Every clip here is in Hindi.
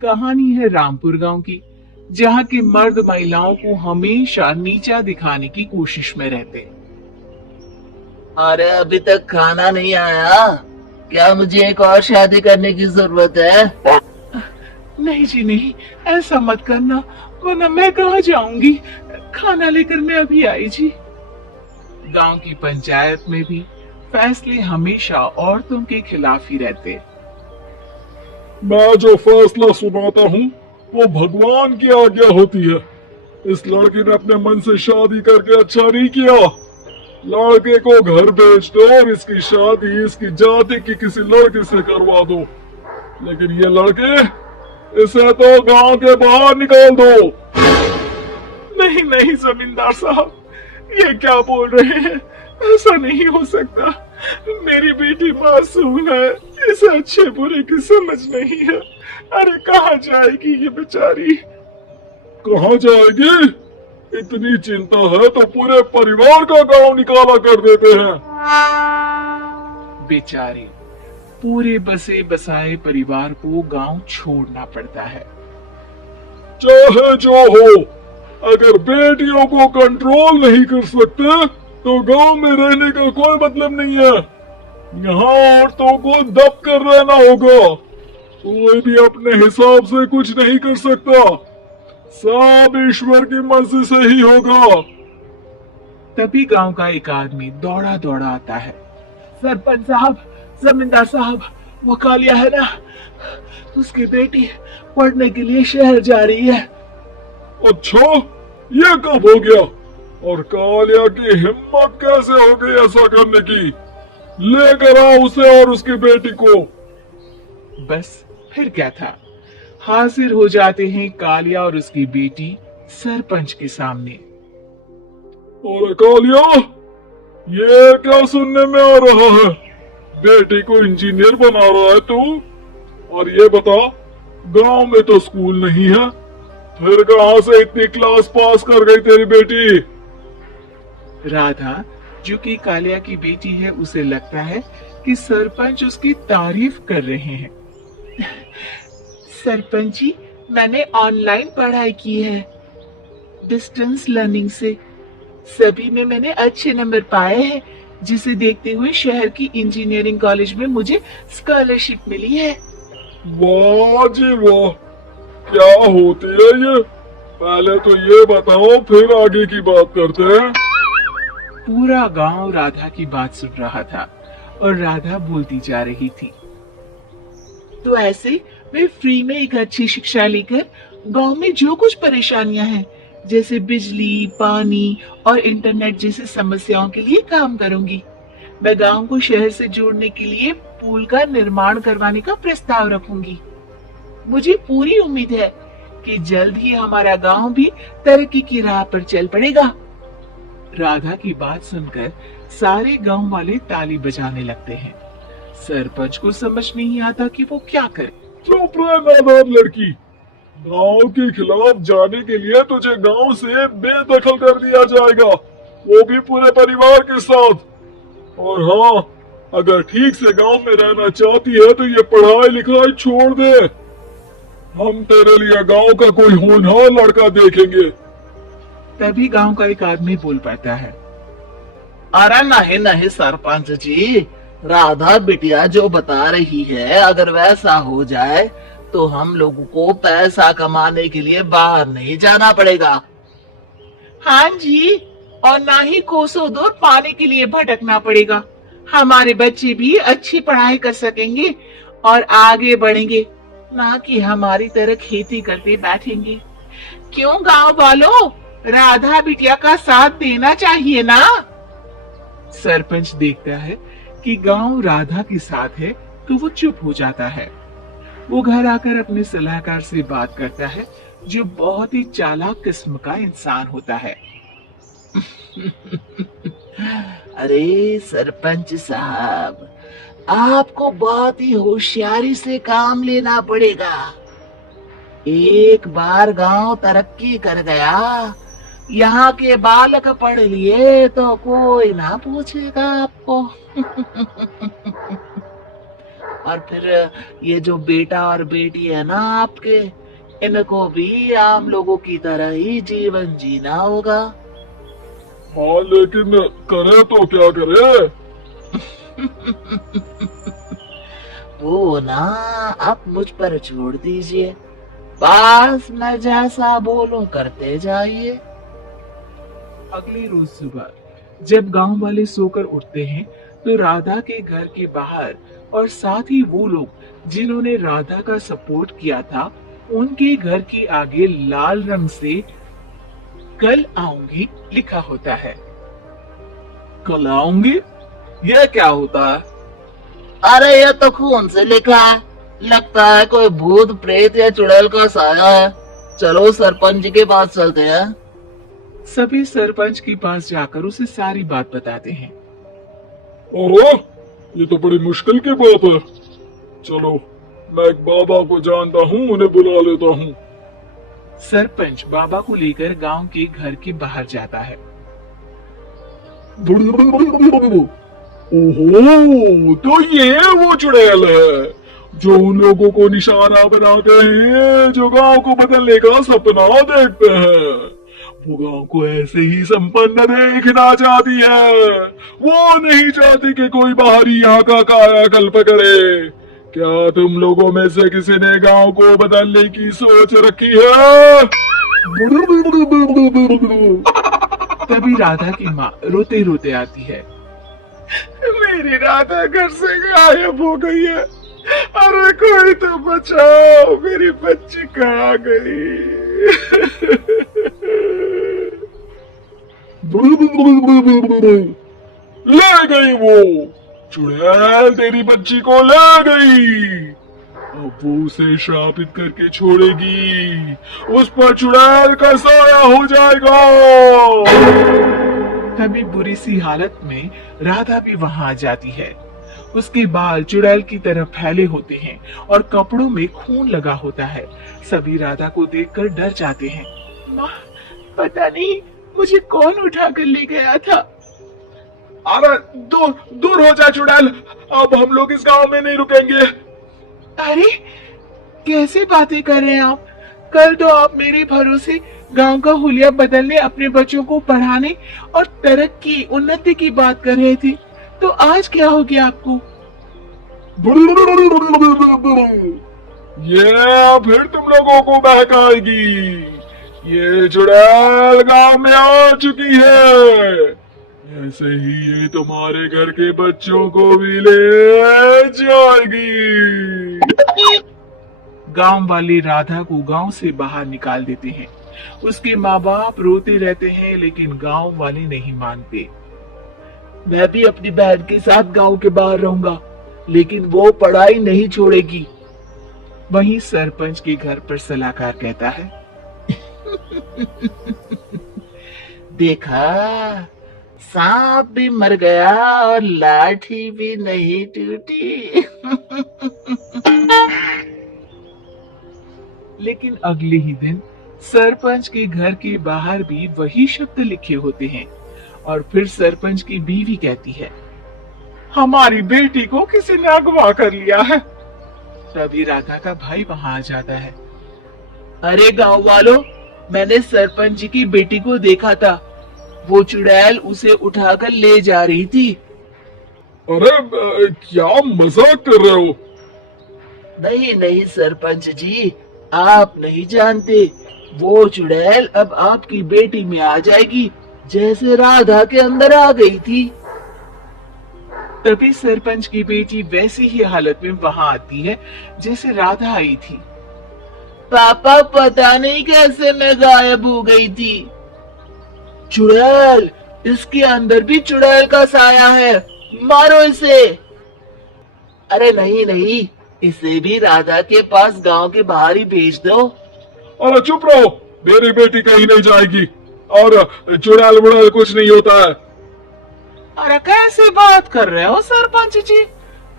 कहानी है रामपुर गांव की, जहां के मर्द महिलाओं को हमेशा नीचा दिखाने की कोशिश में रहते। अरे अभी तक खाना नहीं आया, क्या मुझे एक और शादी करने की जरूरत है? नहीं जी नहीं, ऐसा मत करना, वरना मैं कहाँ जाऊंगी। खाना लेकर मैं अभी आई जी। गांव की पंचायत में भी फैसले हमेशा औरतों के खिलाफ ही रहते। मैं जो फैसला सुनाता हूँ वो भगवान की आज्ञा होती है। इस लड़की ने अपने मन से शादी करके अच्छा नहीं किया। लड़के को घर भेज दो और इसकी शादी इसकी जाति की किसी लड़के से करवा दो। लेकिन ये लड़के, इसे तो गांव के बाहर निकाल दो। नहीं नहीं जमींदार साहब, ये क्या बोल रहे हैं? ऐसा नहीं हो सकता। मेरी बेटी मासूम है, इसे अच्छे बुरे की समझ नहीं है। अरे कहाँ जाएगी ये बेचारी? कहाँ जाएगी? इतनी चिंता है तो पूरे परिवार का गांव निकाला कर देते हैं। बेचारे, पूरे बसे बसाए परिवार को गांव छोड़ना पड़ता है। चाहे जो हो, अगर बेटियों को कंट्रोल नहीं कर सकते तो गांव में रहने का कोई मतलब नहीं है। यहाँ औरतों को दब कर रहना होगा। कोई भी अपने हिसाब से कुछ नहीं कर सकता, सब ईश्वर की मर्जी से ही होगा। तभी गांव का एक आदमी दौड़ा दौड़ा आता है। सरपंच साहब, जमींदार साहब, वो कालिया है ना, उसकी बेटी पढ़ने के लिए शहर जा रही है। अच्छा, ये कब हो गया? और कालिया की हिम्मत कैसे हो गई ऐसा करने की? लेकर आओ उसे और उसकी बेटी को। बस फिर क्या था, हाजिर हो जाते हैं कालिया और उसकी बेटी सरपंच के सामने। और कालिया, ये क्या सुनने में आ रहा है? बेटी को इंजीनियर बना रहा है तू? और ये बता, गांव में तो स्कूल नहीं है, फिर कहां से इतनी क्लास पास कर गई तेरी बेटी? राधा, जो कि कालिया की बेटी है, उसे लगता है कि सरपंच उसकी तारीफ कर रहे हैं। सरपंच जी, मैंने ऑनलाइन पढ़ाई की है, डिस्टेंस लर्निंग से। सभी में मैंने अच्छे नंबर पाए हैं, जिसे देखते हुए शहर की इंजीनियरिंग कॉलेज में मुझे स्कॉलरशिप मिली है। वाह जी वाह, क्या होती है ये? पहले तो ये बताओ, फिर आगे की बात करते हैं। पूरा गांव राधा की बात सुन रहा था और राधा बोलती जा रही थी। तो ऐसे मैं फ्री में एक अच्छी शिक्षा लेकर गांव में जो कुछ परेशानियां हैं, जैसे बिजली, पानी और इंटरनेट जैसी समस्याओं के लिए काम करूंगी। मैं गांव को शहर से जोड़ने के लिए पुल का निर्माण करवाने का प्रस्ताव रखूंगी। मुझे पूरी उम्मीद है कि जल्द ही हमारा गांव भी तरक्की की राह पर चल पड़ेगा। राधा की बात सुनकर सारे गांव वाले ताली बजाने लगते हैं। सरपंच को समझ नहीं आता कि वो क्या करे। चुप रह नादान लड़की, गांव के खिलाफ जाने के लिए तुझे गांव से बेदखल कर दिया जाएगा, वो भी पूरे परिवार के साथ। और हाँ, अगर ठीक से गांव में रहना चाहती है तो ये पढ़ाई लिखाई छोड़ दे। हम तेरे लिए गांव का कोई होनहार लड़का देखेंगे। तभी गांव का एक आदमी बोल पड़ता है। अरे नहीं नहीं सरपंच जी, राधा बिटिया जो बता रही है, अगर वैसा हो जाए तो हम लोगों को पैसा कमाने के लिए बाहर नहीं जाना पड़ेगा। हाँ जी, और ना ही कोसों दूर पाने के लिए भटकना पड़ेगा। हमारे बच्चे भी अच्छी पढ़ाई कर सकेंगे और आगे बढ़ेंगे, ना कि हमारी तरह खेती करते बैठेंगे। क्यों गांव वालों, राधा बिटिया का साथ देना चाहिए ना। सरपंच देखता है कि गांव राधा के साथ है तो वो चुप हो जाता है। वो घर आकर अपने सलाहकार से बात करता है, जो बहुत ही चालाक किस्म का इंसान होता है। अरे सरपंच साहब, आपको बहुत ही होशियारी से काम लेना पड़ेगा। एक बार गांव तरक्की कर गया, यहाँ के बालक पढ़ लिए तो कोई ना पूछेगा आपको। और फिर ये जो बेटा और बेटी है ना आपके, इनको भी आम लोगों की तरह ही जीवन जीना होगा। हाँ, लेकिन करे तो क्या करे? वो ना आप मुझ पर छोड़ दीजिए, बस मैं जैसा बोलूं करते जाइए। अगले रोज सुबह जब गांव वाले सोकर उठते हैं तो राधा के घर के बाहर और साथ ही वो लोग जिन्होंने राधा का सपोर्ट किया था उनके घर के आगे लाल रंग से कल आऊंगी लिखा होता है। कल आऊंगी? यह क्या होता है? अरे ये तो खून से लिखा है, लगता है कोई भूत प्रेत या चुड़ैल का साया है। चलो सरपंच जी के पास चलते हैं। सभी सरपंच के पास जाकर उसे सारी बात बताते हैं। ओहो, ये तो बड़ी मुश्किल की बात है। चलो, मैं एक बाबा को जानता हूँ, उन्हें बुला लेता हूँ। सरपंच बाबा को लेकर गांव के घर के बाहर जाता है। ओहो, तो ये वो चुड़ैल है जो उन लोगों को निशाना बनाते हैं जो गांव को बदलने का सपना देखते हैं। वो गांव को ऐसे ही संपन्न देखना चाहती है। वो नहीं चाहती कि कोई बाहरी यहाँ का कायाकल्प करे। क्या तुम लोगों में से किसी ने गांव को बदलने की सोच रखी है? तभी राधा की माँ रोते रोते आती है। मेरी राधा घर से गायब हो गई है। अरे कोई तो बचाओ, मेरी बच्ची कहाँ गई? ले गई वो चुड़ैल, तेरी बच्ची को ले गई। अब वो उसे श्रापित करके छोड़ेगी, उस पर चुड़ैल का साया हो जाएगा। तभी बुरी सी हालत में राधा भी वहां आ जाती है। उसके बाल चुड़ैल की तरह फैले होते हैं और कपड़ों में खून लगा होता है। सभी राधा को देखकर डर जाते हैं। माँ, पता नहीं मुझे कौन उठा कर ले गया था। अरे दूर दूर हो जा चुड़ैल, अब हम लोग इस गांव में नहीं रुकेंगे। अरे कैसे बातें कर रहे हैं आप? कल तो आप मेरे भरोसे गांव का हुलिया बदलने, अपने बच्चों को पढ़ाने और तरक्की उन्नति की बात कर रहे थे, तो आज क्या हो गया आपको? ये फिर तुम लोगों को बहकाएगी। ये चुड़ैल गांव में आ चुकी है। ऐसे ही ये तुम्हारे घर के बच्चों को भी ले जाएगी। गांव वाले राधा को गांव से बाहर निकाल देते हैं। उसके माँ बाप रोते रहते हैं लेकिन गांव वाले नहीं मानते। मैं भी अपनी बहन के साथ गांव के बाहर रहूंगा, लेकिन वो पढ़ाई नहीं छोड़ेगी। वहीं सरपंच के घर पर सलाहकार कहता है। देखा, सांप भी मर गया और लाठी भी नहीं टूटी। लेकिन अगले ही दिन सरपंच के घर के बाहर भी वही शब्द लिखे होते हैं और फिर सरपंच की बीवी कहती है, हमारी बेटी को किसी ने अगवा कर लिया है। तभी राधा का भाई वहां आ जाता है। अरे गांव वालों, मैंने सरपंच जी की बेटी को देखा था। वो चुड़ैल उसे उठाकर ले जा रही थी। अरे क्या मजाक कर रहे हो? नहीं नहीं सरपंच जी, आप नहीं जानते। वो चुड़ैल अब आपकी बेटी में आ जाएगी, जैसे राधा के अंदर आ गई थी। तभी सरपंच की बेटी वैसी ही हालत में वहां आती है जैसे राधा आई थी। पापा, पता नहीं कैसे मैं गायब हो गई थी। चुड़ैल, इसके अंदर भी चुड़ैल का साया है, मारो इसे। अरे नहीं नहीं, इसे भी राधा के पास गांव के बाहर ही भेज दो। अरे चुप रहो, मेरी बेटी कहीं नहीं जाएगी और चुड़ैल बुड़ैल कुछ नहीं होता है। अरे कैसे बात कर रहे हो सरपंच जी?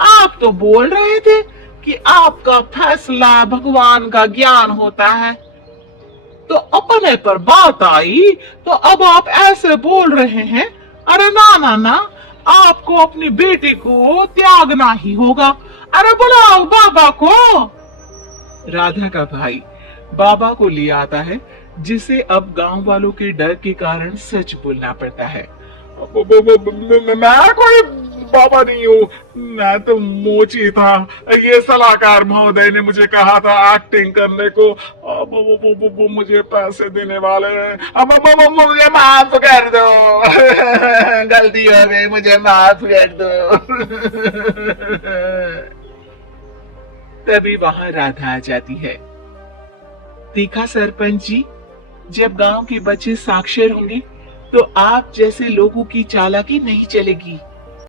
आप तो बोल रहे थे कि आपका फैसला भगवान का ज्ञान होता है, तो अपने पर बात आई तो अब आप ऐसे बोल रहे हैं। अरे ना ना ना, आपको अपनी बेटी को त्यागना ही होगा। अरे बुलाओ बाबा को। राधा का भाई बाबा को ले आता है, जिसे अब गांव वालों के डर के कारण सच बोलना पड़ता है। मैं कोई बाबा नहीं हूँ, मैं तो मोची था। ये सलाहकार महोदय ने मुझे कहा था एक्टिंग करने को। अब वो मुझे पैसे देने वाले हैं। अब मुझे माफ कर दो। गलती हो गई, मुझे माफ कर दो। तभी वहां राधा आ जाती है। देखा सरपंच जी, जब गांव के बच्चे साक्षर होंगे तो आप जैसे लोगों की चालाकी नहीं चलेगी।